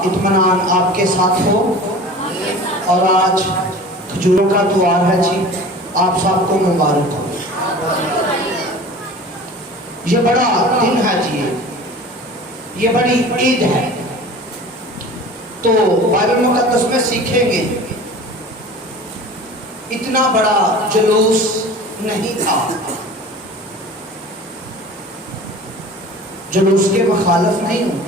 اطمینان آپ کے ساتھ ہو. اور آج کھجوروں کا تہوار ہے جی، آپ سب کو مبارک ہو. یہ بڑا دن ہے جی، یہ بڑی عید ہے. تو بائبل مقدس میں سیکھیں گے اتنا بڑا جلوس نہیں تھا. جلوس کے مخالف نہیں ہوں.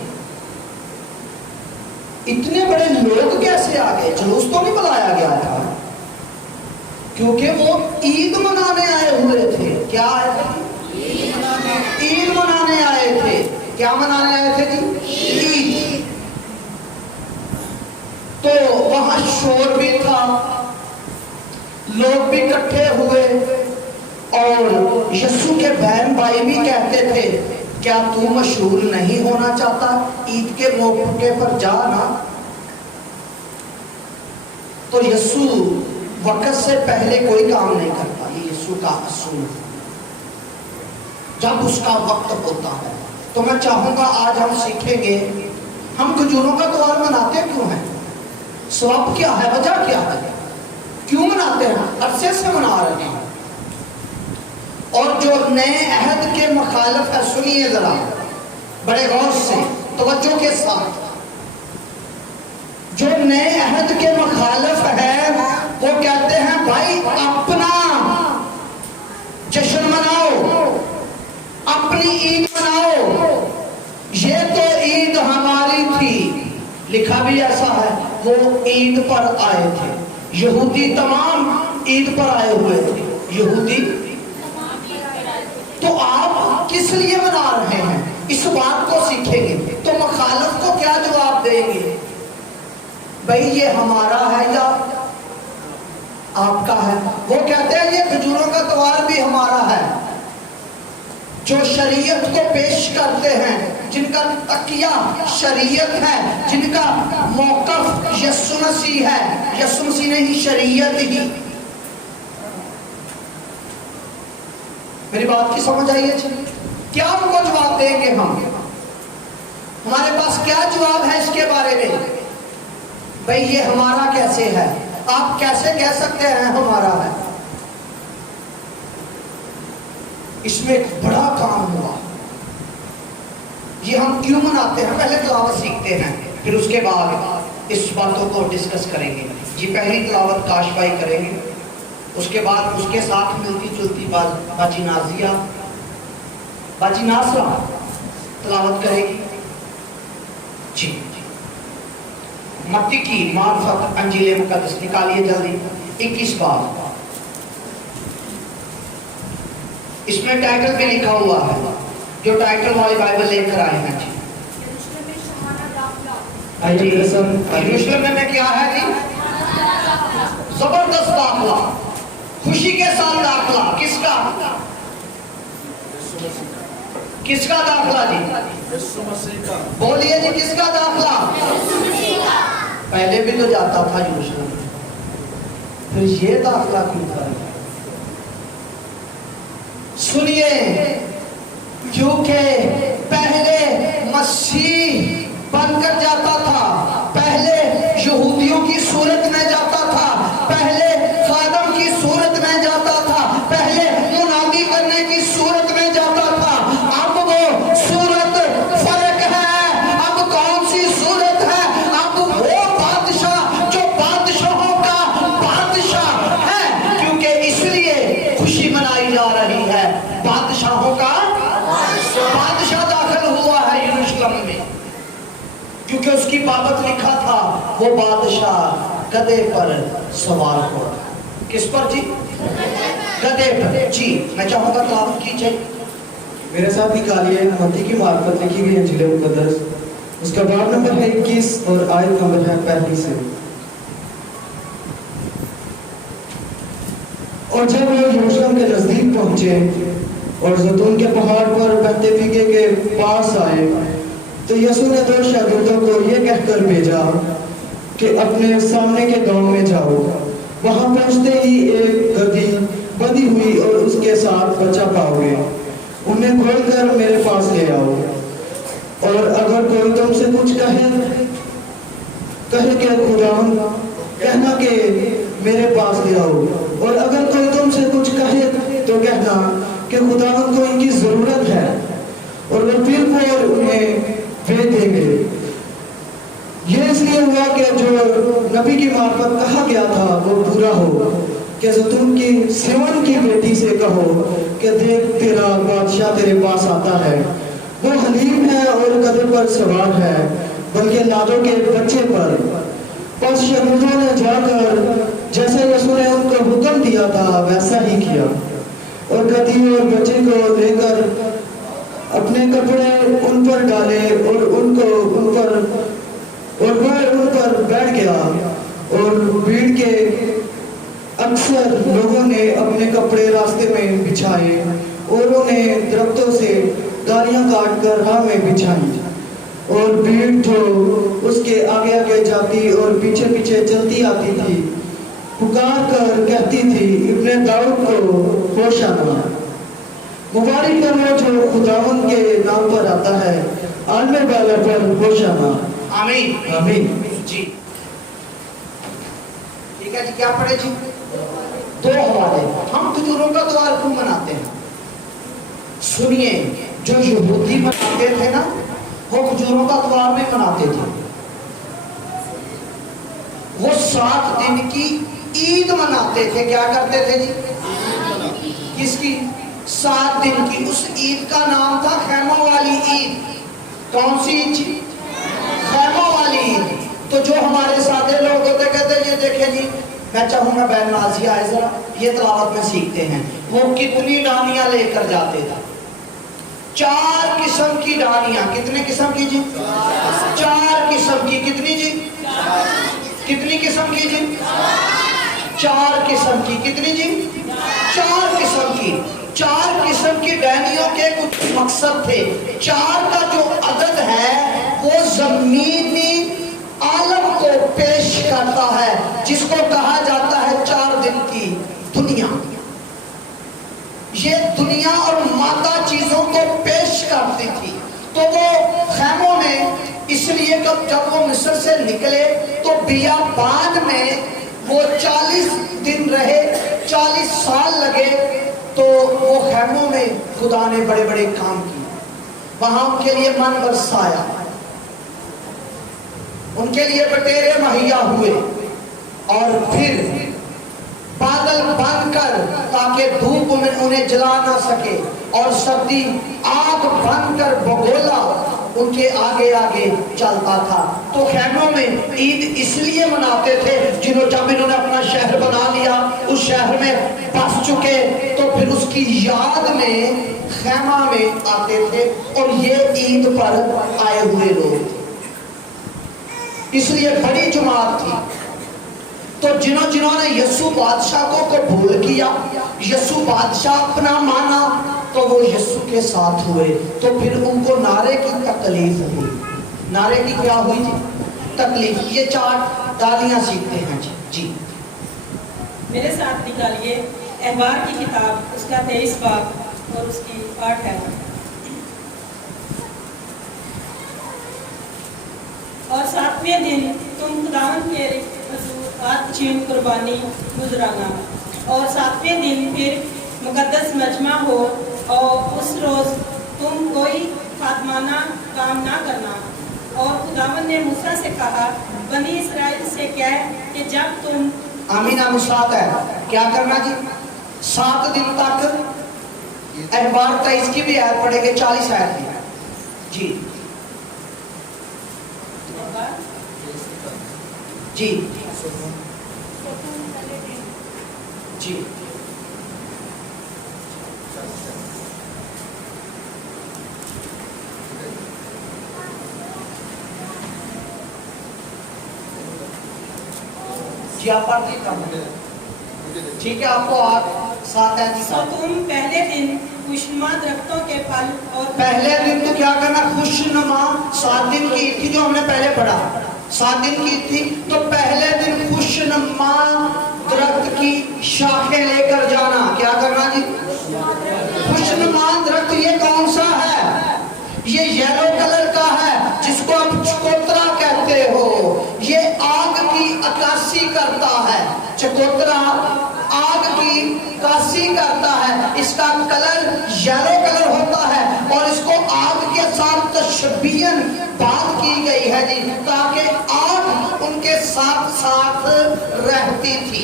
اتنے بڑے لوگ کیسے آ گئے؟ جلوس تو نہیں بلایا گیا تھا، کیونکہ وہ عید منانے آئے ہوئے تھے. کیا آئے تھے؟ عید منانے آئے تھے. کیا منانے آئے تھے جی؟ عید. تو وہاں شور بھی تھا، لوگ بھی اکٹھے ہوئے، اور یسوع کے بہن بھائی بھی کہتے تھے کیا تو مشہور نہیں ہونا چاہتا؟ عید کے موقع پر جانا. تو یسوع وقت سے پہلے کوئی کام نہیں کرتا. یہ یسوع کا اصول ہے. جب اس کا وقت ہوتا ہے. تو میں چاہوں گا آج ہم سیکھیں گے ہم کھجوروں کا تہوار مناتے کیوں ہیں، سبب کیا ہے، وجہ کیا ہے، کیوں مناتے ہیں، عرصے سے منا رہے ہیں. اور جو نئے عہد کے مخالف ہے، سنیے ذرا بڑے غور سے، توجہ کے ساتھ. جو نئے عہد کے مخالف ہے وہ کہتے ہیں بھائی اپنا جشن مناؤ، اپنی عید مناؤ. یہ تو عید ہماری تھی. لکھا بھی ایسا ہے، وہ عید پر آئے تھے. یہودی تمام عید پر آئے ہوئے تھے. یہودی تو آپ کس لیے منا رہے ہیں، اس بات کو سیکھیں گے. تو مخالف کو کیا جواب دیں گے؟ بھئی یہ ہمارا ہے یا آپ کا ہے؟ وہ کہتے ہیں یہ کھجوروں کا تہوار بھی ہمارا ہے. جو شریعت کو پیش کرتے ہیں، جن کا تکیہ شریعت ہے، جن کا موقف یسوع مسیح ہے، یسوع مسیح نہیں شریعت ہی. میری بات کی سمجھ آئی ہے؟ کیا ان کو جواب دیں گے ہم؟ ہمارے پاس کیا جواب ہے اس کے بارے میں؟ بھئی یہ ہمارا کیسے ہے؟ آپ کیسے کہہ سکتے ہیں ہمارا ہے؟ اس میں ایک بڑا کام ہوا. یہ ہم کیوں مناتے ہیں؟ پہلے تلاوت سیکھتے ہیں، پھر اس کے بعد اس باتوں کو ڈسکس کریں گے. جی پہلی تلاوت کاش بھائی کریں گے، اس کے بعد اس کے ساتھ ملتی جلتی باجی نازیہ، باجی ناصرہ تلاوت کرے گی. جی متی کی معرفت انجیل مقدس نکالیے جلدی، 21 باب. اس میں ٹائٹل بھی لکھا ہوا ہے، جو ٹائٹل والی بائبل لے کر آئے ہیں. جی یروشلم میں کیا ہے جی؟ زبردست داخلہ، خوشی کے ساتھ داخلہ. کس کا؟ کس کا داخلہ جی؟ بولیے جی کس کا داخلہ؟ پہلے بھی تو جاتا تھا یروشلم، پھر یہ داخلہ کیوں تھا؟ سنیے، کیونکہ پہلے مسیح بن کر جاتا تھا، پہلے یہودیوں کی صورت میں جاتا تھا، پہلے خادم کی صورت میں جاتا تھا، پہلے منادی کرنے کی صورت میں جاتا تھا. اب وہ صورت فرق ہے. اب کون سی صورت ہے؟ اب وہ بادشاہ جو بادشاہوں کا بادشاہ ہے، کیونکہ اس لیے خوشی منائی جا رہی ہے. بادشاہوں کا بادشاہ داخل ہوا ہے یروشلم میں، کیونکہ اس کی بابت لکھا تھا وہ بادشاہ گدھے پر سوار ہوا. کس پر جی؟ گدھے پر. جی میں چاہوں گا تلاوت کیجئے. میرے ساتھ نکالیے متی کی معرفت لکھی گئی انجیل مقدس، اس کا باب نمبر ہے 21 اور آیت نمبر ہے 35 سے. اور جب وہ یروشلم کے نزدیک پہنچے اور زیتون کے پہاڑ پر بہتے پیگے کے پاس آئے تو یسوع نے 2 شاگردوں کو یہ کہہ کر بھیجا کہ اپنے سامنے کے گاؤں میں جاؤ. وہاں پہنچتے ہی ایک گدھی بندھی ہوئی اور اس کے ساتھ بچہ پاؤ گے. انہیں کھول کر میرے پاس لے آؤ، اور اگر کوئی تم سے کچھ کہے کہے کہ خداوند کہنا کہ میرے پاس لے آؤ، اور اگر کوئی تم سے کچھ کہے تو کہنا کہ خداوند کو ان کی ضرورت ہے، اور وہ پھر وہ انہیں دے دیں گے۔ یہ اس لیے ہوا کہ جو نبی کی معرفت کہا گیا تھا وہ پورا ہو، کہ زیتون کی سیون کی بیٹی سے کہو کہ دیکھ تیرا بادشاہ تیرے پاس آتا ہے، وہ حلیم ہے اور گدھے پر سوار ہے، بلکہ لادوں کے بچے پر۔ پس شاگردوں نے جا کر جیسے یسوع نے ان کو حکم دیا تھا ویسا ہی کیا، اور گدھی اور بچے کو لے کر اپنے کپڑے ان پر ڈالے اور وہ ان پر بیٹھ گیا، اور بھیڑ کے اکثر لوگوں نے اپنے کپڑے راستے میں بچھائے اور انہیں درختوں سے ڈالیاں کاٹ کر راہ میں بچھائی، اور بھیڑ جو اس کے آگے آگے جاتی اور پیچھے پیچھے چلتی آتی تھی پکار کر کہتی تھی ابن داؤد کو ہوشانا، مبارک ہے وہ جو خداوند کے نام پر آتا ہے، عالم بالا پر ہوشانا۔ آمین آمین۔ جی ٹھیک ہے جی، کیا پڑھے جی؟ دو حوالے۔ ہم کھجوروں کا تہوار کیوں مناتے ہیں؟ سنیے، جو یہودی مناتے تھے نا وہ کھجوروں کا تہوار نہیں مناتے تھے، وہ 7 دن کی عید مناتے تھے۔ کیا کرتے تھے جی؟ کس کی؟ 7 دن کی۔ اس عید کا نام تھا خیموں والی عید۔ کون سی عید جی؟ خیموں والی عید۔ تو جو ہمارے سادے لوگ ہوتے کہتے ہیں یہ دیکھیں جی، میں چاہوں گا بہن نازیہ آئے ذرا، یہ تلاوت میں سیکھتے ہیں، وہ کتنی ڈانیاں لے کر جاتے تھا؟ 4 قسم کی ڈانیاں۔ کتنے قسم کی جی؟ 4 قسم کی۔ کتنی جی؟ کتنی قسم کی جی؟ 4 قسم کی۔ کتنی جی؟ 4 قسم کی۔ 4 قسم کی ڈانیوں کے کچھ مقصد تھے۔ 4 کا جو عدد ہے وہ زمینی عالم کو پیش کرتا ہے، جس کو کہا جاتا ہے 4 دن کی دنیا۔ یہ دنیا اور مادہ چیزوں کو پیش کرتی تھی۔ تو وہ خیموں میں اس لیے جب وہ مصر سے نکلے تو بیابان میں وہ 40 دن رہے، 40 سال لگے، تو وہ خیموں میں خدا نے بڑے بڑے کام کیے۔ وہاں ان کے لیے من برسایا، ان کے لیے بٹیرے مہیا ہوئے، اور پھر بادل بن کر تاکہ دھوپ میں انہیں جلا نہ سکے، اور سردی آگ بن کر بگولا ان کے آگے آگے چلتا تھا۔ تو خیموں میں عید اس لیے مناتے تھے، جب انہوں نے اپنا شہر بنا لیا، اس شہر میں بس چکے، تو پھر اس کی یاد میں خیمہ میں آتے تھے، اور یہ عید پر آئے ہوئے لوگ تھے، اس لیے بڑی جماعت تھی۔ تو جنہوں نے یسوع بادشاہ کو قبول کیا، یسوع بادشاہ اپنا مانا، تو وہ یسوع کے ساتھ ہوئے۔ تو پھر ان کو نعرے کی تکلیف ہوئی۔ نعرے کی کیا ہوئی جی؟ تکلیف۔ یہ 4 ڈالیاں سیکھتے ہیں جی۔ جی میرے ساتھ نکالیے احبار کی کتاب، اس کا 23 باب اور اس کی 8 ہے۔ اور 7ویں دن تم خداوند کے چین قربانی گزرانا، اور 7ویں دن پھر مقدس مجمع ہو، اور اس روز تم کوئی خادمانہ کام نہ کرنا۔ اور خداوند نے موسیٰ سے کہا، بنی اسرائیل سے کہہ کہ جب تم آمین۔ آمین 7 ہے، کیا کرنا جی؟ 7 دن تک احبار 23 کی بھی آیت پڑھیں گے، 40 آیت کی جی۔ جی جی جی آپ پڑھتے ٹھیک ہے، آپ کو 7 ہے جی۔ تم پہلے دن خوشنما درختوں کے پھل، اور پہلے دن تو کیا کرنا؟ خوشنما 7 دن کی تھی جو ہم نے پہلے پڑھا، 7 دن کی تھی، تو پہلے دن خوشنما درخت کی شاخیں لے کر جانا۔ کیا کرنا جی؟ خوشنما درخت یہ کون سا ہے؟ یہ یلو کلر کا ہے، جس کو آپ چکوترا کہتے ہو۔ یہ اس کا کلر یلو کلر ہوتا ہے اور اس کو آگ کے ساتھ تشبیہاً بات کی گئی ہے جی، تاکہ آگ ان کے ساتھ ساتھ رہتی تھی،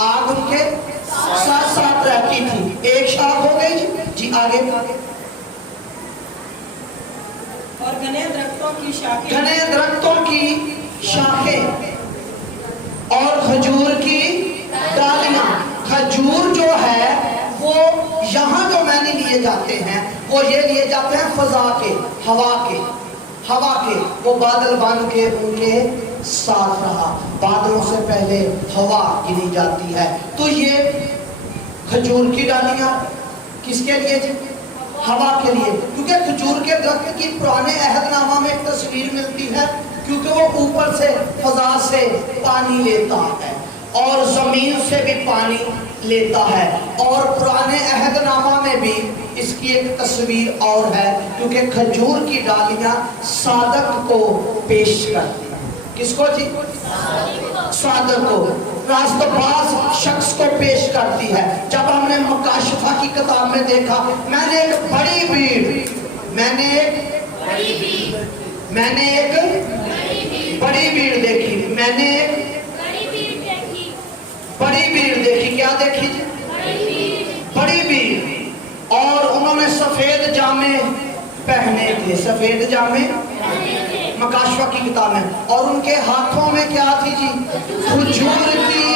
آگ ان کے ساتھ ساتھ رہتی تھی۔ ایک شاخ ہو گئی جی، آگے اور گھنے درختوں کی شاخیں، گھنے درختوں کی شاخیں اور کھجور کی ڈالیاں۔ کھجور جو ہے وہ یہاں جو معنی لیے جاتے ہیں وہ یہ لیے جاتے ہیں فضا کے، ہوا کے، وہ بادل بن کے ان کے ساتھ رہا، بادلوں سے پہلے ہوا گنی جاتی ہے۔ تو یہ کھجور کی ڈالیاں کس کے لیے جی؟ ہوا کے لیے، کیونکہ کھجور کے درخت کی پرانے عہد نامہ میں ایک تصویر ملتی ہے، کیونکہ وہ اوپر سے فضا سے پانی لیتا ہے اور زمین سے بھی پانی لیتا ہے، اور پرانے عہد نامہ میں بھی اس کی ایک تصویر اور ہے، کیونکہ کھجور کی ڈالیاں صادق کو پیش کرتی ہیں۔ کس کو جی؟ صادق کو، راست باز شخص کو پیش کرتی ہے۔ جب ہم نے مکاشفہ کی کتاب میں دیکھا، میں نے ایک بڑی بھیڑ دیکھی، کیا دیکھی جی؟ بڑی بھیڑ، اور انہوں نے سفید جامے پہنے تھے، سفید جامے مکاشفہ کی کتاب میں، اور ان کے ہاتھوں میں کیا تھی جی؟ کھجور کی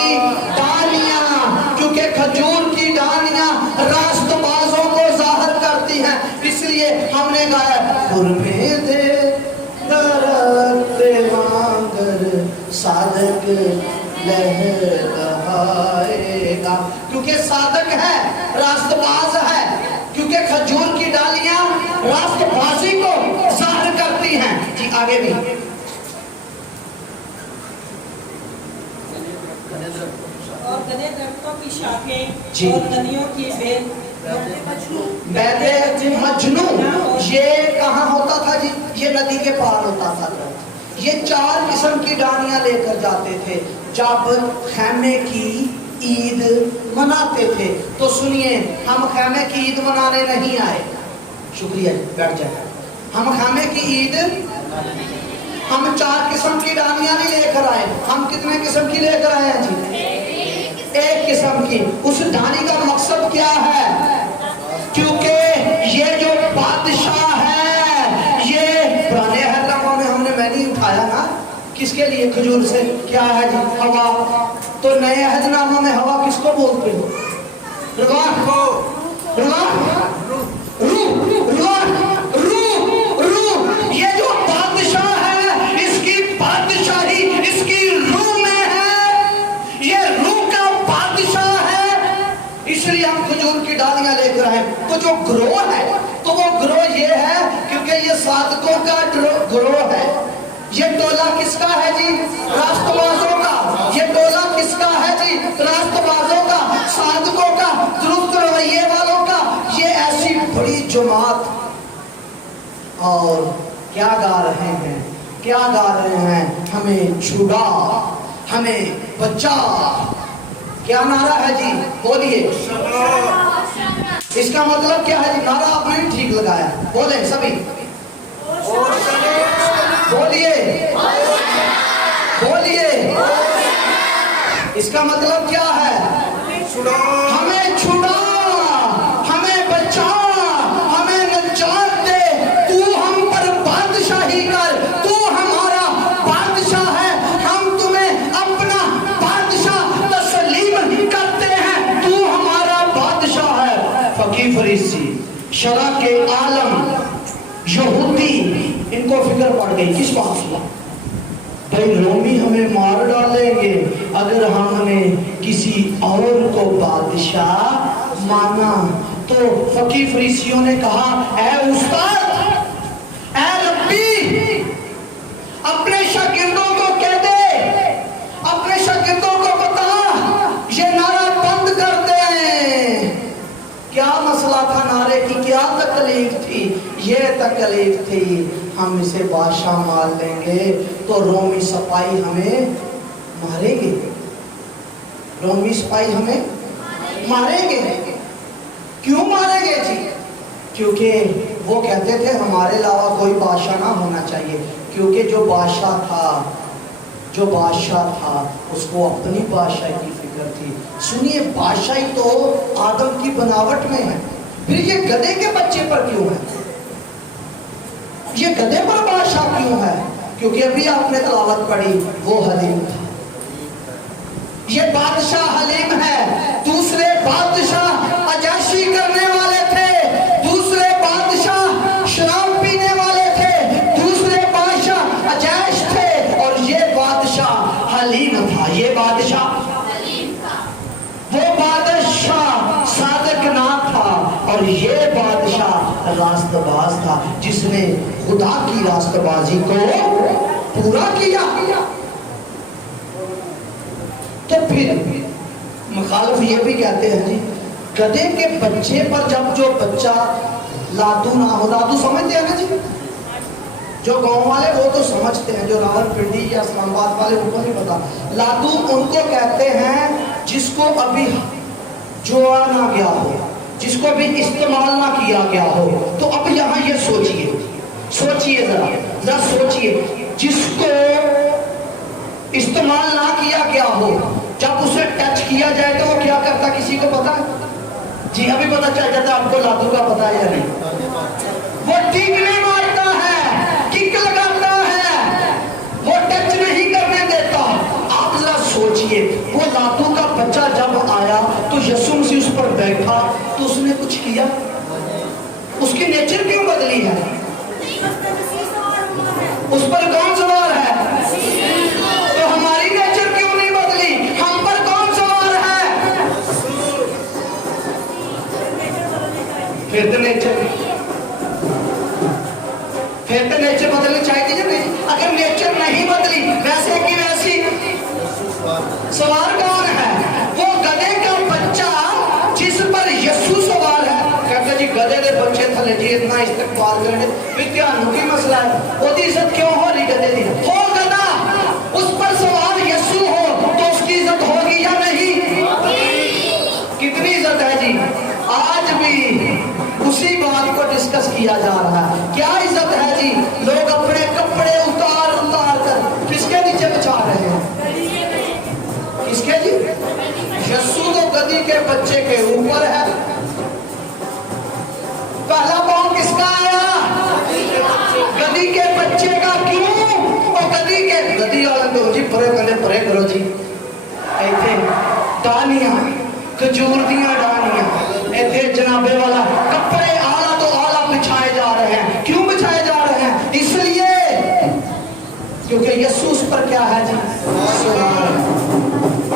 ڈالیاں، کیونکہ کھجور کی ڈالیاں راست بازوں کو ظاہر کرتی ہیں، اس لیے ہم نے گایا خرمے دے درخت مانگر صادق لہلہائے گا، کیونکہ صادق ہے، راست باز ہے، کیونکہ کھجور کی ڈالیاں راست بازی کو ظاہر کرتی ہیں جی۔ آگے بھی اور گھنے درختوں کی شاخیں جی، اور ندیوں کی بیل بیت مجنون، یہ کہاں ہوتا تھا جی؟ یہ ندی کے پار ہوتا تھا۔ یہ 4 قسم کی ڈالیاں لے کر جاتے تھے جب خیمے کی عید مناتے تھے۔ تو سنیے، ہم خیمے کی عید منانے نہیں آئے، شکریہ، بیٹھ جائیں۔ ہم خیمے کی عید، ہم 4 قسم کی ڈالیاں نہیں لے کر آئے، ہم کتنے قسم کی لے کر آئے ہیں جی؟ ایک قسم کی۔ اس ڈالی کا مقصد کیا ہے؟ کیونکہ یہ جو بادشاہ ہے، یہ پرانے عہد نامہ میں ہم نے میں نہیں اٹھایا نا، کس کے لیے؟ کھجور سے کیا ہے جی؟ ہوا۔ تو نئے عہد نامہ میں ہوا کس کو بولتے ہو؟ روح کو، روح، یہ جو بادشاہ ہے، اس کی بادشاہی اس کی روح میں ہے، یہ روح کا بادشاہ ہے، اس لیے ہم کھجور کی ڈالیاں لے کر آئے۔ تو جو گروہ ہے، تو وہ گروہ یہ ہے کیونکہ یہ صادقوں کا گروہ ہے۔ یہ ٹولہ کس کا ہے جی؟ راست بازوں کا۔ یہ ٹولہ کس کا ہے جی؟ راست بازوں کا، صادقوں کا، درست رویے والوں کا۔ یہ ایسی بڑی جماعت، اور کیا گا رہے ہیں؟ کیا گا رہے ہیں؟ ہمیں چھڑا، ہمیں بچا۔ کیا نعرہ ہے جی؟ بولیے۔ اس کا مطلب کیا ہے جی؟ نعرہ آپ نے ٹھیک لگایا، بولیں سبھی، بولیے بولیے۔ اس کا مطلب کیا ہے؟ ہمیں چھڑا، ہمیں بچا، ہمیں نجات دے، تو ہم پر بادشاہی کر، تو ہمارا بادشاہ ہے، ہم تمہیں اپنا بادشاہ تسلیم کرتے ہیں، تو ہمارا بادشاہ ہے۔ فقیہ فریسی، شرع کے عالم، یہودی، ان کو فکر پڑ گئی کس بات کی؟ بھائی رومی ہمیں مار ڈالیں گے اگر ہم نے کسی اور کو بادشاہ مانا۔ تو فقیہ فریسیوں نے کہا، اے استاد، اے ربی، اپنے شاگردوں کو کہہ دے، اپنے شاگردوں کو بتا، یہ نعرہ بند کر دیں۔ کیا مسئلہ تھا نعرے کی؟ کیا تکلیف تھی؟ یہ تکلیف تھی، ہم اسے بادشاہ مان لیں گے تو رومی سپاہی ہمیں ماریں گے، رومی سپاہی ہمیں ماریں گے، کیوں مارے گئے جی؟ کیونکہ وہ کہتے تھے ہمارے علاوہ کوئی بادشاہ نہ ہونا چاہیے، کیونکہ جو بادشاہ تھا اس کو اپنی بادشاہی کی فکر تھی۔ سنیے، بادشاہی تو آدم کی بناوٹ میں ہے، پھر یہ گدھے کے بچے پر کیوں ہے؟ یہ گدھے پر بادشاہ کیوں ہے؟ کیونکہ ابھی آپ نے تلاوت پڑھی، وہ حلیم تھا۔ یہ بادشاہ حلیم ہے، دوسرے بادشاہ عجائشی کرنے والے تھے، دوسرے بادشاہ شراب پینے والے تھے، دوسرے بادشاہ عجائش تھے، اور یہ بادشاہ حلیم تھا۔ یہ بادشاہ وہ بادشاہ صادق نہ تھا، اور یہ بادشاہ راست باز تھا، جس نے خدا کی راست بازی کو پورا کیا۔ تو پھر مخالف یہ بھی کہتے ہیں جی، گدھے کے بچے پر جب جو بچہ لادو نہ ہو، لادو سمجھتے ہیں نا جی، جو گاؤں والے وہ تو سمجھتے ہیں، جو راول پنڈی یا اسلام آباد والے ان کو نہیں پتا۔ لادو ان کو کہتے ہیں جس کو ابھی جوڑا نہ گیا ہو، جس کو ابھی استعمال نہ کیا گیا ہو۔ تو اب یہاں یہ سوچئے ذرا سوچئے، جس کو استعمال نہ کیا گیا ہو، جب اسے ٹچ کیا جائے تو وہ کیا کرتا، کسی کو پتا؟ جی ابھی پتا چل جاتا آپ کو لادو کا پتا ہے یا نہیں؟ وہ ٹیکنے مارتا ہے، کک لگاتا ہے، وہ ٹچ نہیں کرنے دیتا۔ آپ ذرا سوچئے، وہ لادو کا بچہ جب آیا تو یسوع مسیح اس پر بیٹھا تو اس نے کچھ کیا؟ اس کی نیچر کیوں بدلی ہے؟ اس پر کون سوار ہے؟ تو ہماری نیچر کیوں نہیں بدلی؟ ہم پر کون سوار ہے؟ پھر تو نیچر بدلنی چاہیے یا نہیں؟ اگر نیچر نہیں بدلی، ویسے کی ویسی سوار کون ہے؟ وہ گدھے کا بچہ جس پر یسوع سوار ہے۔ کہتے جی گدھے دے بچے تھلے جی اتنا استقبال کرنے ویدیانوں کی مسئلہ ہے، وہ دی عزت کیوں ہو رہی گدھے دی؟ ہو گدھا، اس پر سوار یسوع ہو تو اس کی عزت ہوگی یا نہیں؟ کتنی عزت ہے جی؟ آج بھی اسی بات کو ڈسکس کیا جا رہا ہے، کیا عزت ہے جی؟ لوگ اپنے کپڑے اتار کر کس کے نیچے بچھا رہے ہیں؟ کس کے جی؟ یسوع تو گدھی کے بچے کے اوپر ہے۔ پہلا پاؤں کس کا آیا؟ گدھی کے بچے کا۔ کیوں؟ اور گدھی والا تو جی پرے کرو جی، ایتھے ڈانیاں، کھجور دیاں ڈانیاں، ایتھے جنابے والا کپڑے آلہ تو آلہ بچھائے جا رہے ہیں۔ کیوں بچھائے جا رہے ہیں؟ اس لیے کیونکہ یسوع اس پر کیا ہے جی؟ سوار۔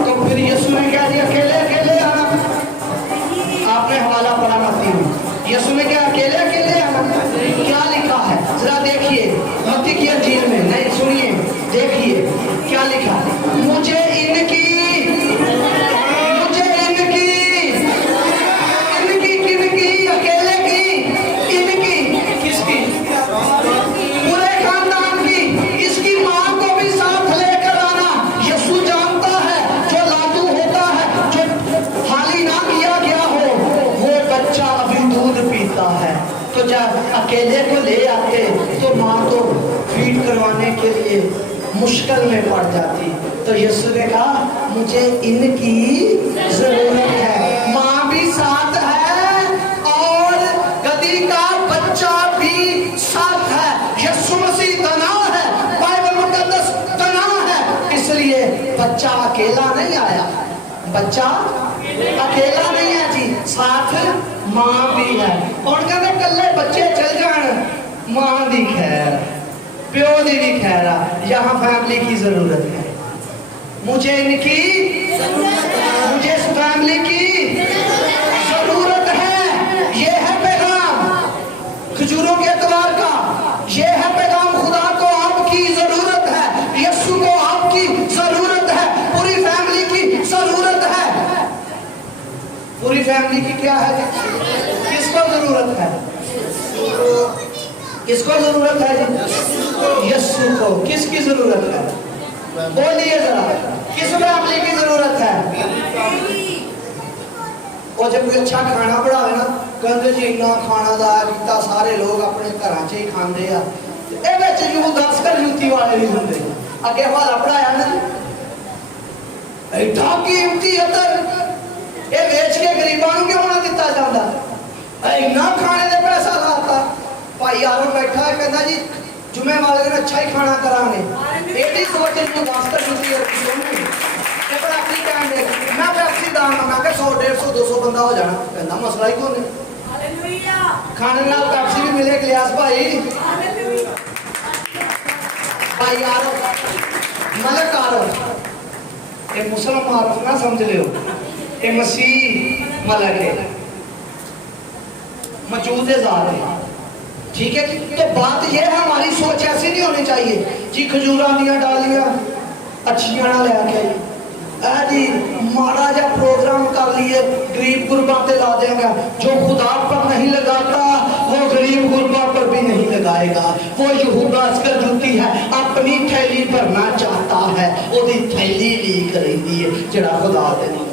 تو پھر یسوع نے کیا دیا؟ اکیلے آنا۔ آپ نے حوالہ پڑھا متی میں، یسوع نے کیا اکیلے آنا؟ کیا لکھا ہے ذرا دیکھیے متی کی انجیل میں، نہیں سنیے دیکھیے کیا لکھا ہے۔ مجھے ان کی اکیلے کی، ان کی کس کی؟ پورے خاندان کی، اس کی ماں کو بھی ساتھ لے کر آنا۔ یسوع جانتا ہے جو لادو ہوتا ہے، جو حالی نہ کیا گیا ہو، وہ بچہ ابھی دودھ پیتا ہے، تو جب اکیلے کو لے آتے تو ماں تو فیڈ کروانے کے لیے مشکل میں پڑ جاتی۔ تو یسوع نے کہا مجھے ان کی ضرورت ہے، ماں بھی ساتھ ہے اور گدھی کا بچہ بھی ساتھ ہے۔ یسوع مسیح تنہا ہے، بائبل مقدس تنہا ہے، اس لیے بچہ اکیلا نہیں آیا، بچہ اکیلا نہیں ہے جی، ساتھ ماں بھی ہے۔ اور کہتے کلے بچے چل جان، ماں دی خیر، پیو دی بھی خیر، یہاں فیملی کی ضرورت ہے۔ مجھے ان کی، مجھے اس فیملی کی ضرورت ہے۔ یہ ہے پیغام کھجوروں کے اتوار کا، یہ ہے پیغام خدا کو آپ کی ضرورت ہے، یسوع کو آپ کی ضرورت ہے، پوری فیملی کی ضرورت ہے۔ پوری فیملی کی کیا ہے؟ کس کو ضرورت ہے؟ کس کو ضرورت ہے جی؟ یسوع کو۔ کس کی ضرورت ہے؟ بولیے ذرا، کس فیملی کی ضرورت ہے؟ और जब कोई अच्छा खाना बनावे ना कहते जी इन्ना खाना दाया किता सारे लोग अपने घर च ही खाते हैं ये विच यूदास करयूती वाले नहीं होंगे अगे हवाला पढ़ाया ना एडा कीमती अतर ये वेच के गरीबां नूं क्यों ना दिता जाता इन्ना खाने दे पैसा लाता भाई यारों बैठा है कहता जी जुमे वाले दिन अच्छा ही खाना करांगे एडी सोच यूदास करयूती है पर अपनी टाइम दे मैं पैप्सी दाम मंगा के 100 150 200 बंदा हो जाना कहना मसला ही कोई नहीं हालेलुया खाने नाल पैप्सी भी मिले गिलास भाई हालेलुया भाई यारो मलक आरो ये मुस्लिम मारूफ ना समझ लियो ये मसीह मलक है मौजूद ज़ात है ठीक है तो बात ये है हमारी सोच ऐसी नहीं होनी चाहिए जी खजूरां दियां डालियां अच्छियां ना लेके जी माड़ा जा प्रोग्राम कर लिए गरीब गुरबा पे ला देगा जो खुदा पर नहीं लगाता वो गरीब गुरबा पर भी नहीं लगाएगा वो यहूदा करयूती है अपनी थैली भरना चाहता है ओदी थैली लीक रही है जड़ा खुदा दे नहीं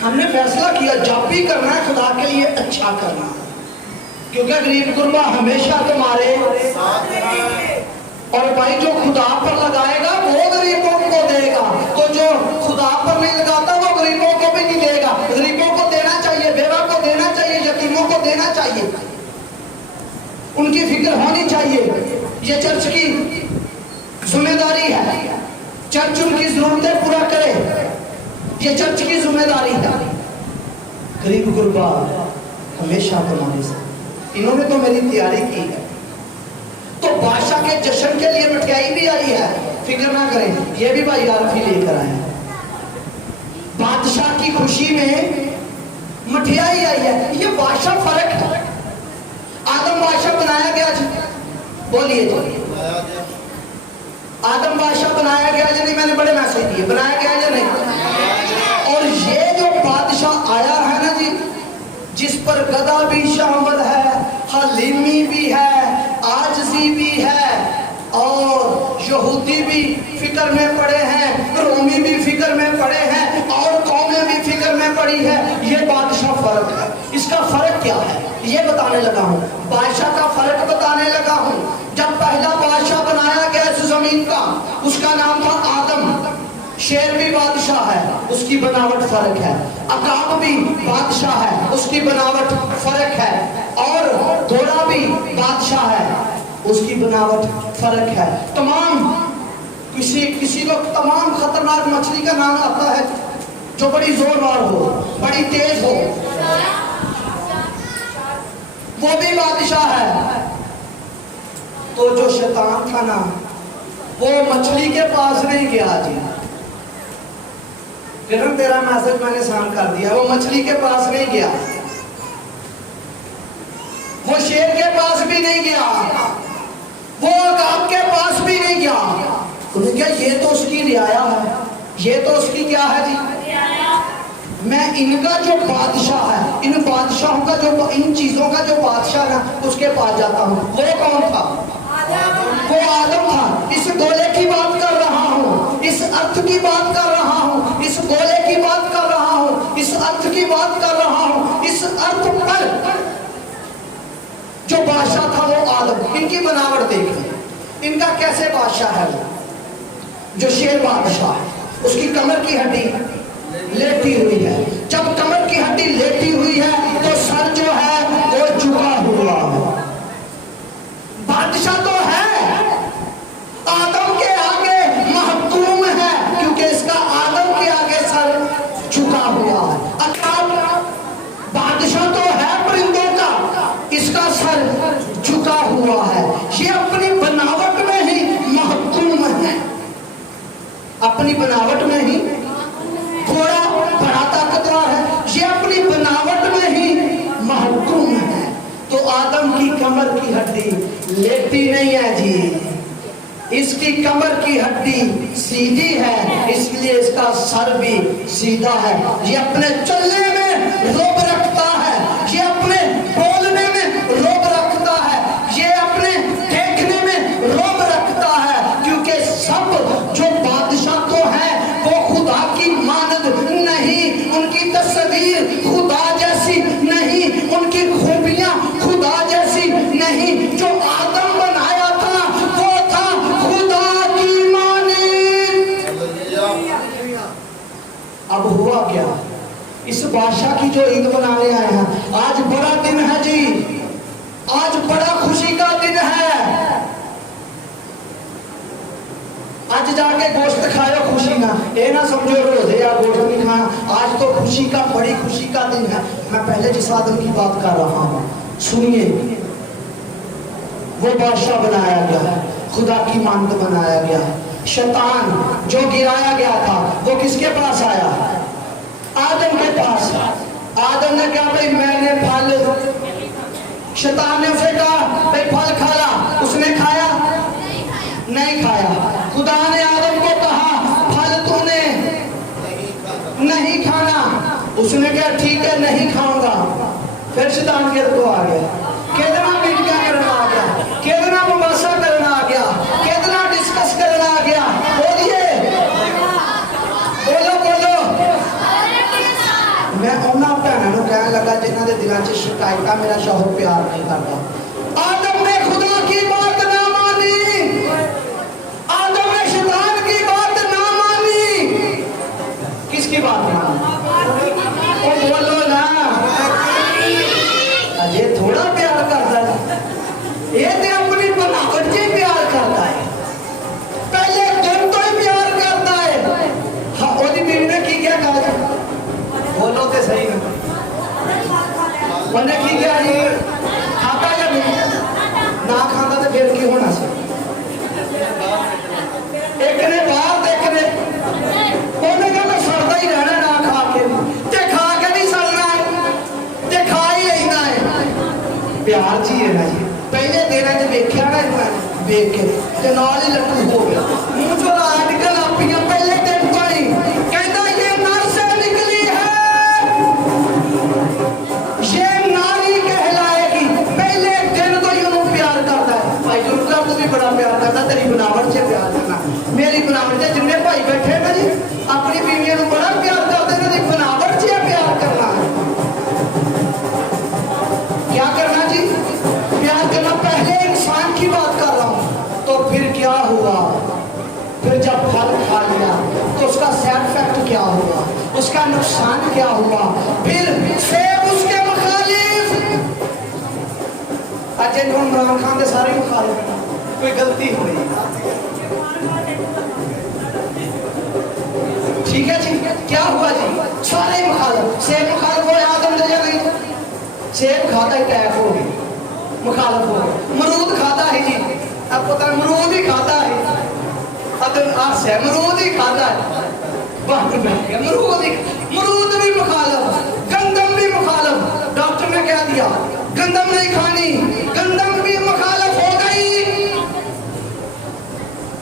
हमने फैसला किया जब भी करना है खुदा के लिए अच्छा करना क्योंकि गरीब गुरबा हमेशा तुम्हारे और भाई जो खुदा पर लगाएगा वो गरीबों को देगा तो जो खुदा पर नहीं लगाता वो गरीबों को भी नहीं देगा गरीबों को देना चाहिए बेवा को देना चाहिए यतीमों को देना चाहिए उनकी फिक्र होनी चाहिए ये चर्च की जिम्मेदारी है चर्च उनकी जरूरतें पूरा करे ये चर्च की जिम्मेदारी है गरीब गुरबा हमेशा तुम्हारे साथ इन्होंने तो मेरी तैयारी की है तो बादशाह के जश्न के लिए मिठाई भी आई है फिक्र ना करें ये भी भाई आरफी लेकर आए बादशाह की खुशी में मिठाई आई है ये बादशाह फर्क है आदम बादशाह बनाया गया जी बोलिए तो आदम बादशाह बनाया गया या नहीं मैंने बड़े मैसेज दिए बनाया गया या नहीं और ये जो बादशाह आया है ना जी जिस पर गदा भी शामिल है हलीमी भी है आजजी भी है और यहूदी भी फिक्र में पड़े हैं रोमी भी फिक्र में पड़े हैं और कौमें भी फिक्र में पड़ी है ये बादशाह फर्क है इसका फर्क क्या है ये बताने लगा हूँ बादशाह का फर्क बताने लगा हूँ जब पहला बादशाह बनाया गया इस जमीन का उसका नाम था आदम शेर भी बादशाह है उसकी बनावट फर्क है अकाब भी बादशाह है उसकी बनावट फर्क है और घोड़ा भी बादशाह है उसकी बनावट फर्क है तमाम किसी को तमाम खतरनाक मछली का नाम आता है जो बड़ी जोरदार हो बड़ी तेज हो वो भी बादशाह है तो जो शैतान था ना वो मछली के पास नहीं गया जी किरण तेरा मैसेज मैंने शाम कर दिया वो मछली के पास नहीं गया वो शेर के पास भी नहीं गया वो अकाब के पास भी नहीं गया उन्होंने कहा ये तो उसकी रियाया है ये तो उसकी क्या है जी मैं इनका जो बादशाह है इन बादशाहों का जो इन चीजों का जो बादशाह है उसके पास जाता हूँ वो कौन था वो आदम था इस गोले की बात कर रहा हूँ इस अर्थ की बात कर रहा हूँ इस गोले की बात कर रहा हूँ इस अर्थ की बात कर रहा हूँ इस अर्थ पर जो बादशाह था वो आदम इनकी बनावट देखिए इनका कैसे बादशाह है वो जो शेर बादशाह है उसकी कमर की हड्डी लेटी हुई है जब कमर की हड्डी लेटी हुई है तो सर जो है वो झुका हुआ है बादशाह तो है आदम के आगे महकूम है क्योंकि इसका आदम के आगे सर झुका हुआ है अकाब बादशाह तो है परिंदों का इसका सर झुका हुआ है ये अपनी बनावट में ही महकूम है अपनी बनावट में ही घोड़ा बड़ा ताकतवर है ये अपनी बनावट में ही महकूम है तो आदम की कमर की हड्डी लेटी नहीं है जी इसकी कमर की हड्डी सीधी है इसलिए इसका सर भी सीधा है ये अपने चलने में रोब रखता है ये अपने बोलने में रोब रखता है ये अपने देखने में रोब रखता है क्योंकि सब जो बादशाह तो है वो खुदा की मानद नहीं आज जाके गोश्त खाओ खुशी ना, ये ना समझो रोजे या गोश्त नहीं खाना। आज तो खुशी का, बड़ी खुशी का दिन है। मैं पहले जिस आदम की बात कर रहा हूँ, सुनिए, वो बादशाह बनाया गया है, खुदा की मानद बनाया गया है। शैतान जो गिराया गया था वो किसके पास आया? आदम के पास। आदम ने कहा भाई मैंने फल, शैतान ने उसे कहा भाई फल खा ला, उसने खाया नहीं खाया। खुदा ने आदम को कहा फल तूने नहीं खाना, उसने कहा ठीक है नहीं खाऊंगा। फिर शैतान के को आ गया, कितना मीटिंग करना आ गया, कितना मुबासा करना आ गया, कितना डिस्कस करना आ गया। बोलिए, बोलो बोलो। मैं उन्होंने भैनों को कह लगा जिन्होंने दिलों से शिकायत, मेरा शौहर प्यार नहीं करता। आदम ने खुदा की बात ना मानी, आदम ने शैतान की बात ना मानी। किसकी बात मानी? ओ बोलो ना, अजय थोड़ा प्यार करता है, ये तो अपनी बनावट से प्यार करता है, पहले दिन तो ही प्यार करता है। हाँ, ओदी बीवी ने की क्या कहा? बोलो तो सही ना, उन्हें की क्या जी? खाता या नहीं? ना खाता तो फिर की होना सी? एक ने बाहर, एक ने उन्हें कहा मैं सड़ता ही रहना ना खा के, ते खा के नहीं सड़ना है, ते खा ही लेना है। प्यार जी है ना जी, पहले दिन च वेख्या ना वेख के ते नाल ही लट्टू हो गया, मुंह चों लाल निकल आ पियां पहले दिन तो ही। कहता ये नर से निकली है, ये नारी कहलाएगी। पहले दिन तो ही उन्होंने प्यार करता है। भाई गुरकर तो भी बड़ा प्यार करता, तेरी बनावट से प्यार करना, मेरी बनावट से। जिन्ने भाई बैठे ना जी अपनी बीवियों को बड़ा प्यार करते हैं, बनावट से प्यार करना है। क्या करना जी? प्यार करना। पहले इंसान की बात कर रहा हूं, तो फिर क्या हुआ? फिर जब फल खा लिया तो उसका साइड इफेक्ट क्या हुआ, उसका नुकसान क्या हुआ? फिर सेब उसके मुखालिफ। अजय इमरान खान के सारे मुखालिफ, कोई गलती हुई? ठीक है जी, क्या हुआ जी? सारे मुखालिफ। सेब मुखालिफ हो, आदम दे नहीं, सेब खाता ही टैक हो गई, मुखालिफ हो गया। मरूद खाता है जी, अब पता मरूद ही खाता है, मरूद ही खाता है, मरूद भी मुखालिफ, गंदम भी मुखालिफ। डॉक्टर ने कह दिया गंदम नहीं खानी, गंदम भी मुखालिफ हो गई।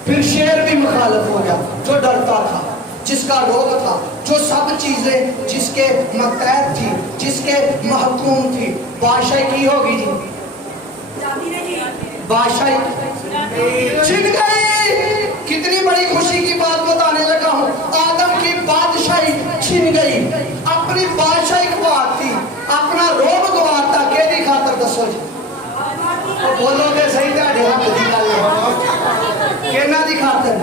फिर शेर भी मुखालिफ हो गया, जो डरता था, जिसका रोग था, जो सब चीजें जिसके मतहत थी, जिसके महकूम थी। बादशाही की होगी जी? बादशाही छिन गई। कितनी बड़ी खुशी की बात बताने लगा हूं, आदम की बादशाही छिन गई। अपनी बादशाही गवाती, अपना रोब गवाता, केदी खातर दसो जी? तो बोलोगे सही ढाडे हाथ दी गल केना दी खातर?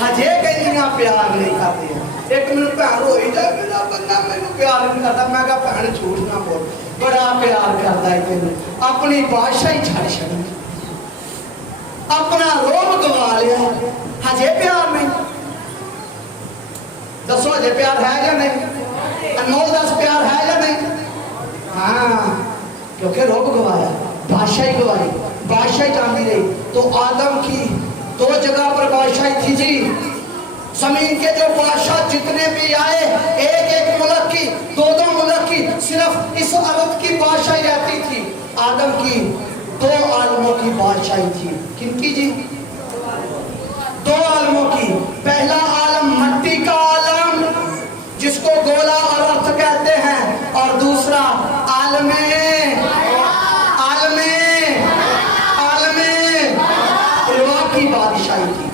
हजे कहनियां प्यार नहीं करती। एक मिनट भैन रोई जाए, मेरा बंदा मैनू प्यार नहीं करता। मैं कहा भैन झूठ ना बोल, बड़ा प्यार करता है तेन। अपनी बादशाही छड़ छड़ी, अपना रोब गवा लिया, हजे प्यार नहीं? दसो हजे प्यार है या नहीं? अनमोल दस प्यार है या नहीं? हाँ, क्योंकि रोब गवाया, बादशाही गवाई, बादशाही चाहती रही। तो आदम की दो जगह पर बादशाही थी जी। जमीन के जो बादशाह जितने भी आए, एक एक मुल्क की, दो दो मुल्क की, सिर्फ इस अरब की बादशाही रहती थी। आदम की दो आलमों की बादशाही थी। किनकी जी? दो आलमों की। पहला आलम मट्टी का आलम, जिसको गोला और अर्थ कहते हैं, और दूसरा आलमे रवा की बादशाही थी।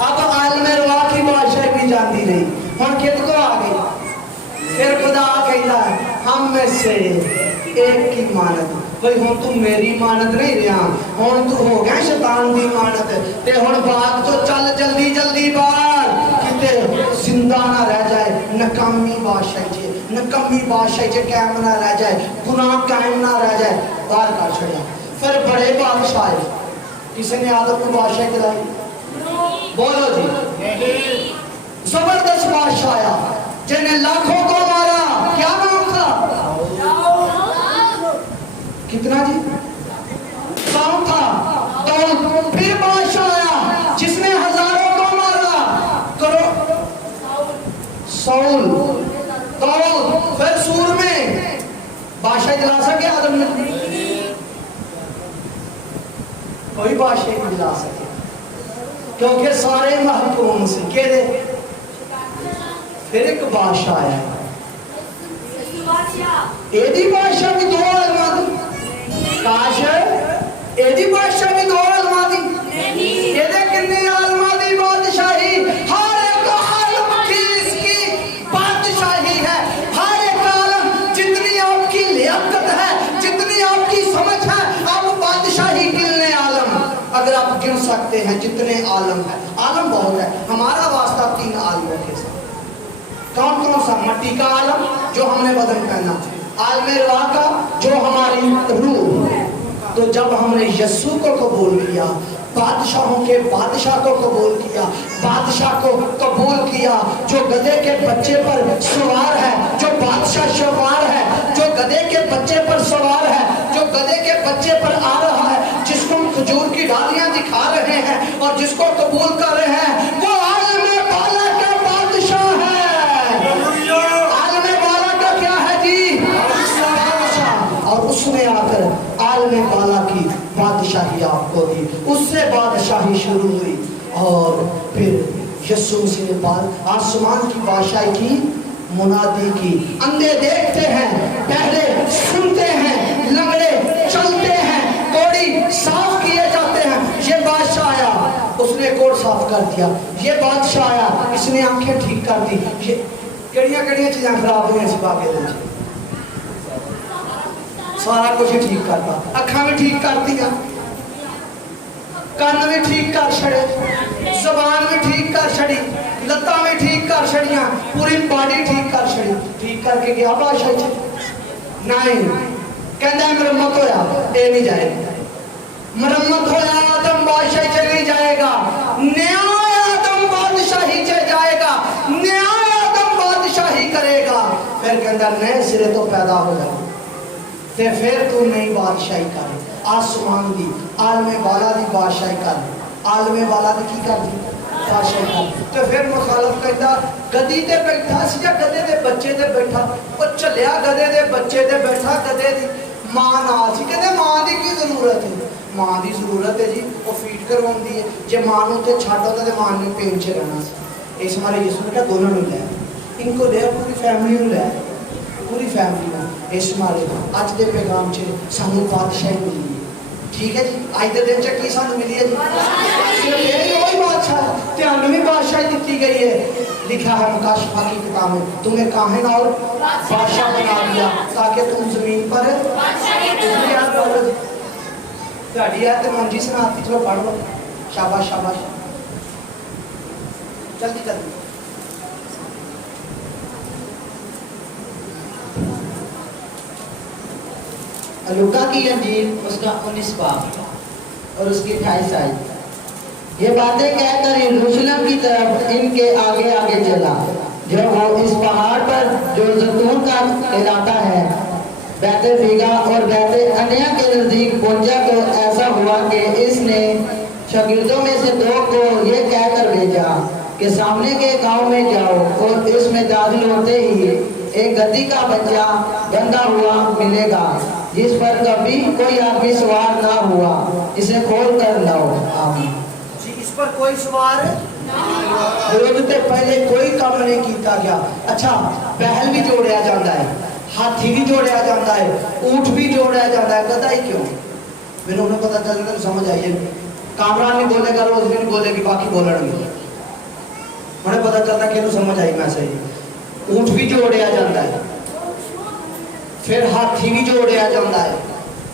अब आलमे रवा की बादशाही भी जानती नहीं, हम कित को आ गई। फिर खुदा कहता है हम में से एक की मानत। भाई हुण तू मेरी मानत नहीं रहा, हुण तू हो गया शैतान दी मानत। ते हुण बात तो चल जल्दी जल्दी बाहर, किते जिंदा ना रह जाए। नकामी बादशाही चे, नकामी बादशाही चे कायम ना रह जाए, गुनाह कायम ना रह जाए, बाहर कर छोड़ा। फिर बड़े बादशाह, किसी ने आदम को बादशाही दिलाई, बोलो जी। जबरदस्त बादशाह आया जिन्हें लाखों को मारा, क्या नाम था? कितना जी? साउंड था। तो फिर बादशाह आया जिसने हजारों को मारा, करो साउल। दाऊद। फिर सूर में बादशाह दिला सके आदम ने? कोई बादशाह नहीं दिला सके, क्योंकि सारे महकूम से के दे। फिर एक बादशाह आया, एदी बादशाह भी दो आलमा दी, काश एदी बादशाह भी दो आलमा दी, एदे कितने आलमा दी बादशाही? हर एक आलम की इसकी बादशाही है। हर एक आलम जितनी आपकी लियाकत है, जितनी आपकी समझ है, आप बादशाही गिनने आलम अगर आप गिन सकते हैं जितने आलम है। आलम बहुत है, हमारा वास्ता 3 आलमों के साथ। कौन कौन सा? मट्टी का आलम जो हमने बदन पहना, आलम रुह का जो हमारी रूह। तो जब हमने यस्सु को कबूल किया, बादशाहों के बादशाह को कबूल किया, बादशाह को कबूल किया जो गधे के बच्चे पर सवार है, जो बादशाह सवार है, जो गधे के बच्चे पर सवार है, जो गधे के बच्चे पर आ रहा है, जिसको हम खजूर की डालियां दिखा रहे हैं और जिसको कबूल कर रहे हैं, वो आलम बाला का बादशाह है। आलम बाला का क्या है जी? बादशाह। और उसने आकर आलम बाला की बादशाही आपको दी, उससे बादशाही शुरू हुई। और फिर यस्सु मसीह ने बाद आसमान की बादशाही की मुनादी की। अंधे देखते हैं, बहरे सुनते हैं, लंगड़े चलते हैं, कोड़ी साफ किए जाते हैं। ये बादशाह आया, उसने कोड़ साफ कर दिया। ये बादशाह आया, इसने आंखें ठीक कर दी। ये कड़ियां कड़ियां चीजें खराब हुई, इस बागे दे सारा कुछ ही ठीक करता, अखा भी ठीक कर दिया, कान भी ठीक कर छड़े, जबान भी ठीक कर छड़ी, लत्ता भी ठीक कर छड़ियां, पूरी बॉडी ठीक कर छड़ी। ठीक करके गया बादशाह नहीं कहता मरम्मत होया, ये नहीं जाएगा। मरम्मत होया आदम बादशाही च नहीं जाएगा, न्याय आदम बादशाही च जाएगा, न्याय आदम बादशाही करेगा। फिर कहता नए सिरे तो पैदा हो जाए, ते फिर तू नई बादशाही कर, आसमान दी आलमे वाला दी बादशाही कर, आलमे वाला दी की कर दी बादशाही कर। तो फिर मुखालफ कहता गदी ते बैठा सी या गधे दे बच्चे ते बैठा? वो चलिया गधे दे बच्चे ते बैठा, गधे दी मां नाल सी। कहते मां दी की जरूरत है? मां दी जरूरत है जी, वो फीड करवाउंदी है। जे मां नूं ते छड्ड होंदा ते मां ने पेन च रहना सी। इस मारे यीशु ने कहा दोनों नूं लै, इनको ले, पूरी फैमिली नूं लै, पूरी फैमिली नूं। इस मारे अज दे पैगाम च सानू बादशाही मिली है। ठीक है जी, अज दे दिन च की सानू मिली है जी? सिर्फ यही वही बादशाह है, त्यानू भी बादशाही दी गई है। लिखा है मुकाशफा की किताब में, तुम्हें काहिन और बादशाह बना दिया ताकि तुम जमीन पर ਤੁਹਾਡੀ ਆ ਤੇ ਮੰਜੀ ਸੁਣਾਤੀ। ਚਲੋ ਪੜ੍ਹ ਲਓ, शाबाश शाबाश, जल्दी जल्दी। लूका की इंजील उसका 19 बाब और उसकी 28 आयत। ये बातें कहकर यरूशलेम की तरफ इनके आगे आगे चला। जब वो इस पहाड़ पर जो जैतून का इलाका है, बैते फीगा और बैते अन्या के नजदीक पहुंचा तो ऐसा हुआ कि इसने शागिर्दों में से 2 को ये कहकर भेजा कि सामने के गांव में जाओ और इसमें दाखिल होते ही एक गधी का बच्चा बंधा हुआ मिलेगा जिस पर कभी कोई आदमी सवार ना हुआ, इसे खोल कर लाओ। आमीन। इस पर कोई सवार विरोध से पहले कोई काम नहीं किया गया। अच्छा, बैल भी जोड़िया जाता है, हाथी भी जोड़िया जाता है, ऊंट भी जोड़िया जाता है, गधा ही क्यों? मैंने उन्हें पता चल गया, समझ आइए। कामरान नहीं बोलेगा, रोज भी नहीं बोलेगी, बाकी बोलेंगे। उन्हें पता चलता कि समझ आई मैसेज। ऊंट भी जोड़िया जाता है, फिर हाथी भी जोड़िया जाता है,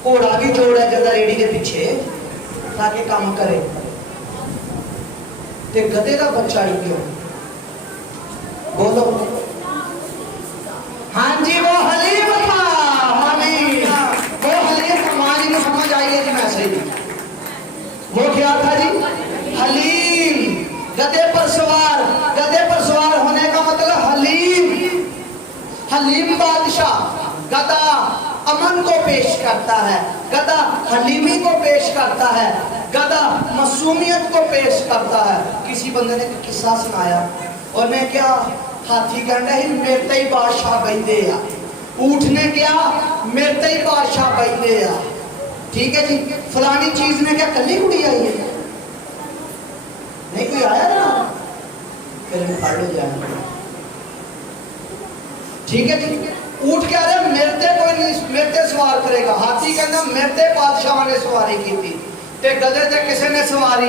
घोड़ा भी जोड़िया जाता रेडी के पीछे ताकि काम करे। ते गधे का बच्चा ही क्यों? बोलो। हाँ जी, वो हलीम था। आमीन। वो हलीम था। माँ जी को समझ आई है जी मैसेज। वो क्या था जी? हलीम। गधे पर सवार होने का मतलब हलीम बादशाह। गधा अमन को पेश करता है, गधा हलीमी को पेश करता है, गधा मासूमियत को पेश करता है। किसी बंदे ने किस्सा सुनाया और मैं क्या हाथी कहना ही मेरे ही बादशाह बहते आ, ऊँट ने क्या मेरे ही बादशाह बहते आ। ठीक है जी, फलानी चीज में क्या कली उड़ी आई है? नहीं कोई आया ना, फिर पढ़ लो जाए। ठीक है जी, ऊँट कह रहे मेरे कोई नहीं मेरे सवार करेगा, हाथी कहना मेरे बादशाह ने सवारी की थी, ते गधे ते किसी ने सवारी,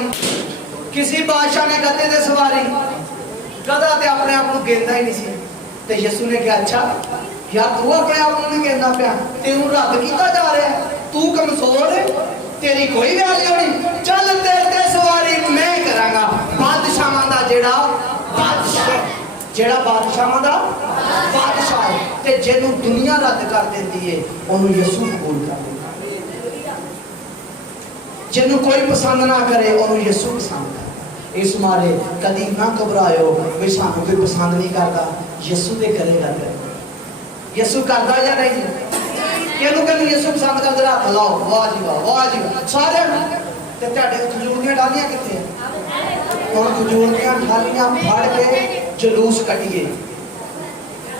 किसी बादशाह ने गधे ते सवारी, गधा ते अपने आप को गेंदा ही नहीं सी। ते यसू ने कहा अच्छा यार तू अपने आप को नहीं गेंदा पिया, तेनू रद्द किया जा रहा है, तू कमजोर है, तेरी कोई वैल्यू नहीं, चल तेरे ते सवारी मैं करांगा। बादशाहां दा जेड़ा बादशाहां दा बादशाह है, ते जिन्नू दुनिया रद्द कर देती है ओनू यसू कबूल कर लेंदा। जिन्नू कोई पसंद ना करे ओनू यसू पसंद करे। इस मारे कदी ना घबरायो भी सानू कोई पसंद नहीं करता, यसू दे करेगा करे। यसू करदा या नहीं? किहनू कहंदे यसू पसंद करदा? हाथ लाओ, वाह जी वाह, वाह जी वाह सारे। ते तुहाडे खजूर दियां डालियां कित्थे? हुण खजूर दियां डालियां फड़ के जलूस कटिए,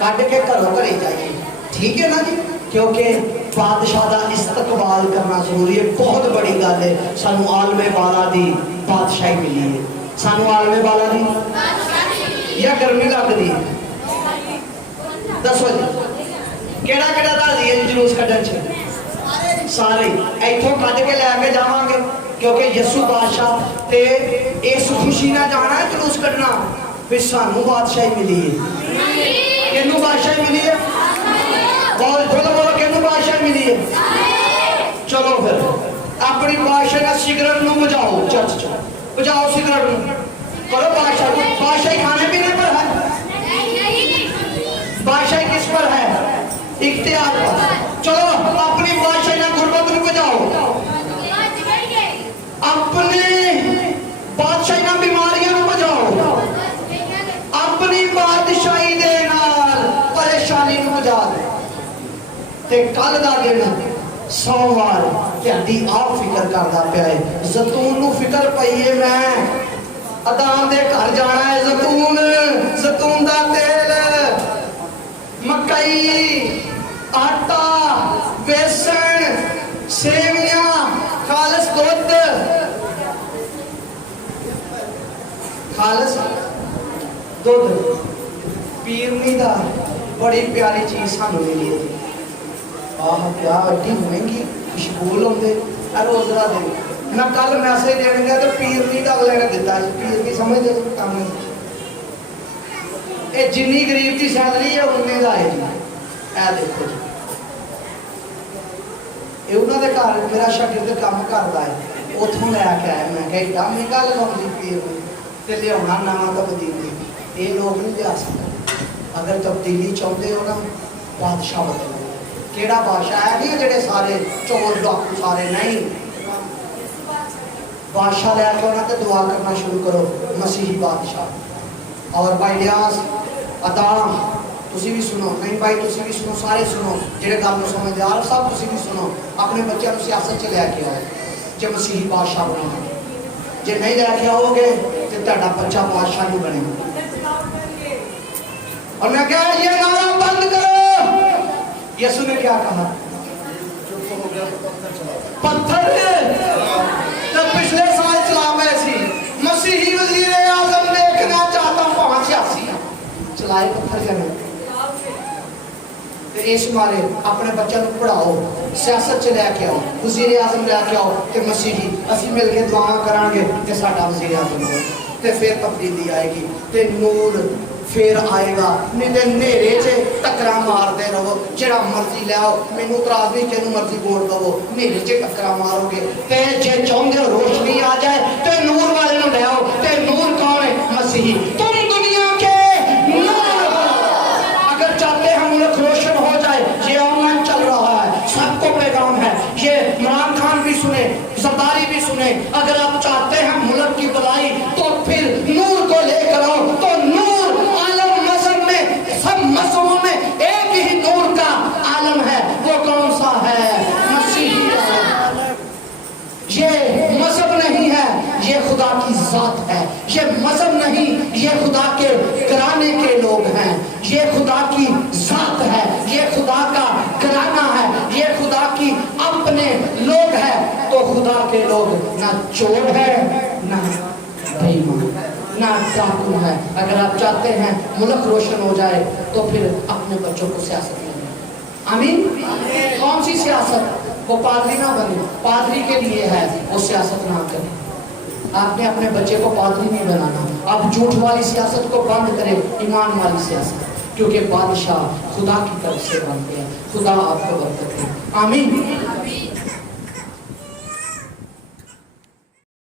कट के घरों घरे जाइए। ठीक है ना जी, क्योंकि बादशाह का इस्तकबाल करना जरूरी है। बहुत बड़ी गल है, सानू आलमे वाला दी बादशाही मिली है। सानू आलमे वाला दी या गर्मी लगती है? दसो जी केड़ा केड़ा राजी है जलूस कड्ढण च? सारे इथों कट के लैके जावांगे, क्योंकि यसू बादशाह ते इस खुशी ना जाना है जलूस कड्ढना भी सानू बादशाही मिली है। किनू बादशाही मिली है? बोलो बोलो किनू बादशाही मिली है? चलो फिर अपनी बादशाही का सिगरेट नू बुझाओ, चर्च च बुझाओ सिगरेट नू, करो बादशाही खाने पीने पर है, बादशाही किस पर है? इख्तियार पर। चलो अपनी बादशाही ना गुरबत नू बुझाओ, अपने बादशाही ना बीमारियां नू बुझाओ, अपनी बादशाही दे नाल परेशानी नू बुझा दे। ते कल दा दिन सोमवार तुहाडी आप फिक्र करदा पिया है, जैतून नू फिक्र पई है, मैं अदाम दे घर जाना है, जैतून दा तेल, मकई, आटा, बेसन, सेवियां, खालस दुध, खालस दुध, पीरनी दा बड़ी प्यारी चीज सानू मिली है। आह क्या एड्डी महंगी खुशबू लाउंदे रोज़ा दे। मैं कल मैसेज देने गया तो पीरनी का अगले ने दिता, पीरनी समझते काम ये जिन्नी गरीब की सैलरी है उन्ने का है जी। ए देखो जी ये उन्होंने घर मेरा शागिर्द काम करता है, उतों लैके आया, मैं क्या एड्डा महंगा लगाउंदी पीरनी ते लियाउणा नवां तब्दीली, ये लोग नहीं लिया सकते। अगर तब्दीली चाहते हो ना बादशाह बदलो। केड़ा बादशाह है नहीं जेडे सारे चोर डाकू सारे नहीं, बादशाह लैके आना तो दुआ करना शुरू करो, मसीही बादशाह। और भाई लियास अदाम तुसी भी सुनो, नहीं भाई तुसी भी सुनो, सारे सुनो जेडे गल नूं समझदे आ सब तुसी भी सुनो, अपने बच्चों को सियासत च लैके आओ जे मसीही बादशाह बनाओ। जे नहीं लैके आओगे तो तुहाडा बच्चा बादशाह नहीं बनेगा। और मैं क्या ये नारा बंद करो। यसू ने क्या कहा? पत्थर जब पिछले साल चलावे सी मसीही वजीर आजम देखना चाहता हूं 85 चलाए पत्थर के इस मारे अपने बच्चों को पढ़ाओ, सियासत च लैके आओ, वजीर आजम लैके आओ कि मसीही असीं मिल के दुआ करांगे ते साडा वजीर आजम हो ते फिर तब्दीली आएगी ते नूर फिर आएगा। नहीं तो नेरे च टक्कर मारते रहो, जरा मर्जी लियाओ, मैनू तराज नहीं जिन्हों मर्जी वोट दवो, नेरे च टक्कर मारोगे। ते जे चाहते हो रोशनी आ जाए तो नूर वाले नूं लियाओ, ते नूर कौन है? मसीही। तुम दुनिया के नूर हो। अगर चाहते हैं मुल्क रोशन हो जाए, ये ऑनलाइन चल रहा है, सबको पैगाम है, ये इमरान खान भी सुने, सरदारी भी सुने, अगर आप चाहते हैं मुल्क की भलाई तो फिर नूर ذات ہے، یہ مذہب نہیں، یہ خدا کے گھرانے کے لوگ ہیں، یہ خدا کی ذات ہے، یہ خدا کا گھرانہ ہے، یہ خدا کی اپنے لوگ ہیں۔ تو خدا کے لوگ نہ چور ہے، نہ بے ایمان، نہ ڈاکو ہے۔ اگر آپ چاہتے ہیں ملک روشن ہو جائے تو پھر اپنے بچوں کو سیاست میں دیں۔ آمین۔ کون سی سیاست؟ وہ پادری نہ بنے، پادری کے لیے ہے، وہ سیاست نہ کرے۔ آپ نے اپنے بچے کو پادری نہیں بنانا، آپ جھوٹ والی سیاست کو بند کریں، ایمان والی سیاست، کیونکہ بادشاہ خدا کی طرف سے بنتے ہیں۔ خدا آپ کو برکت دے۔ آمین۔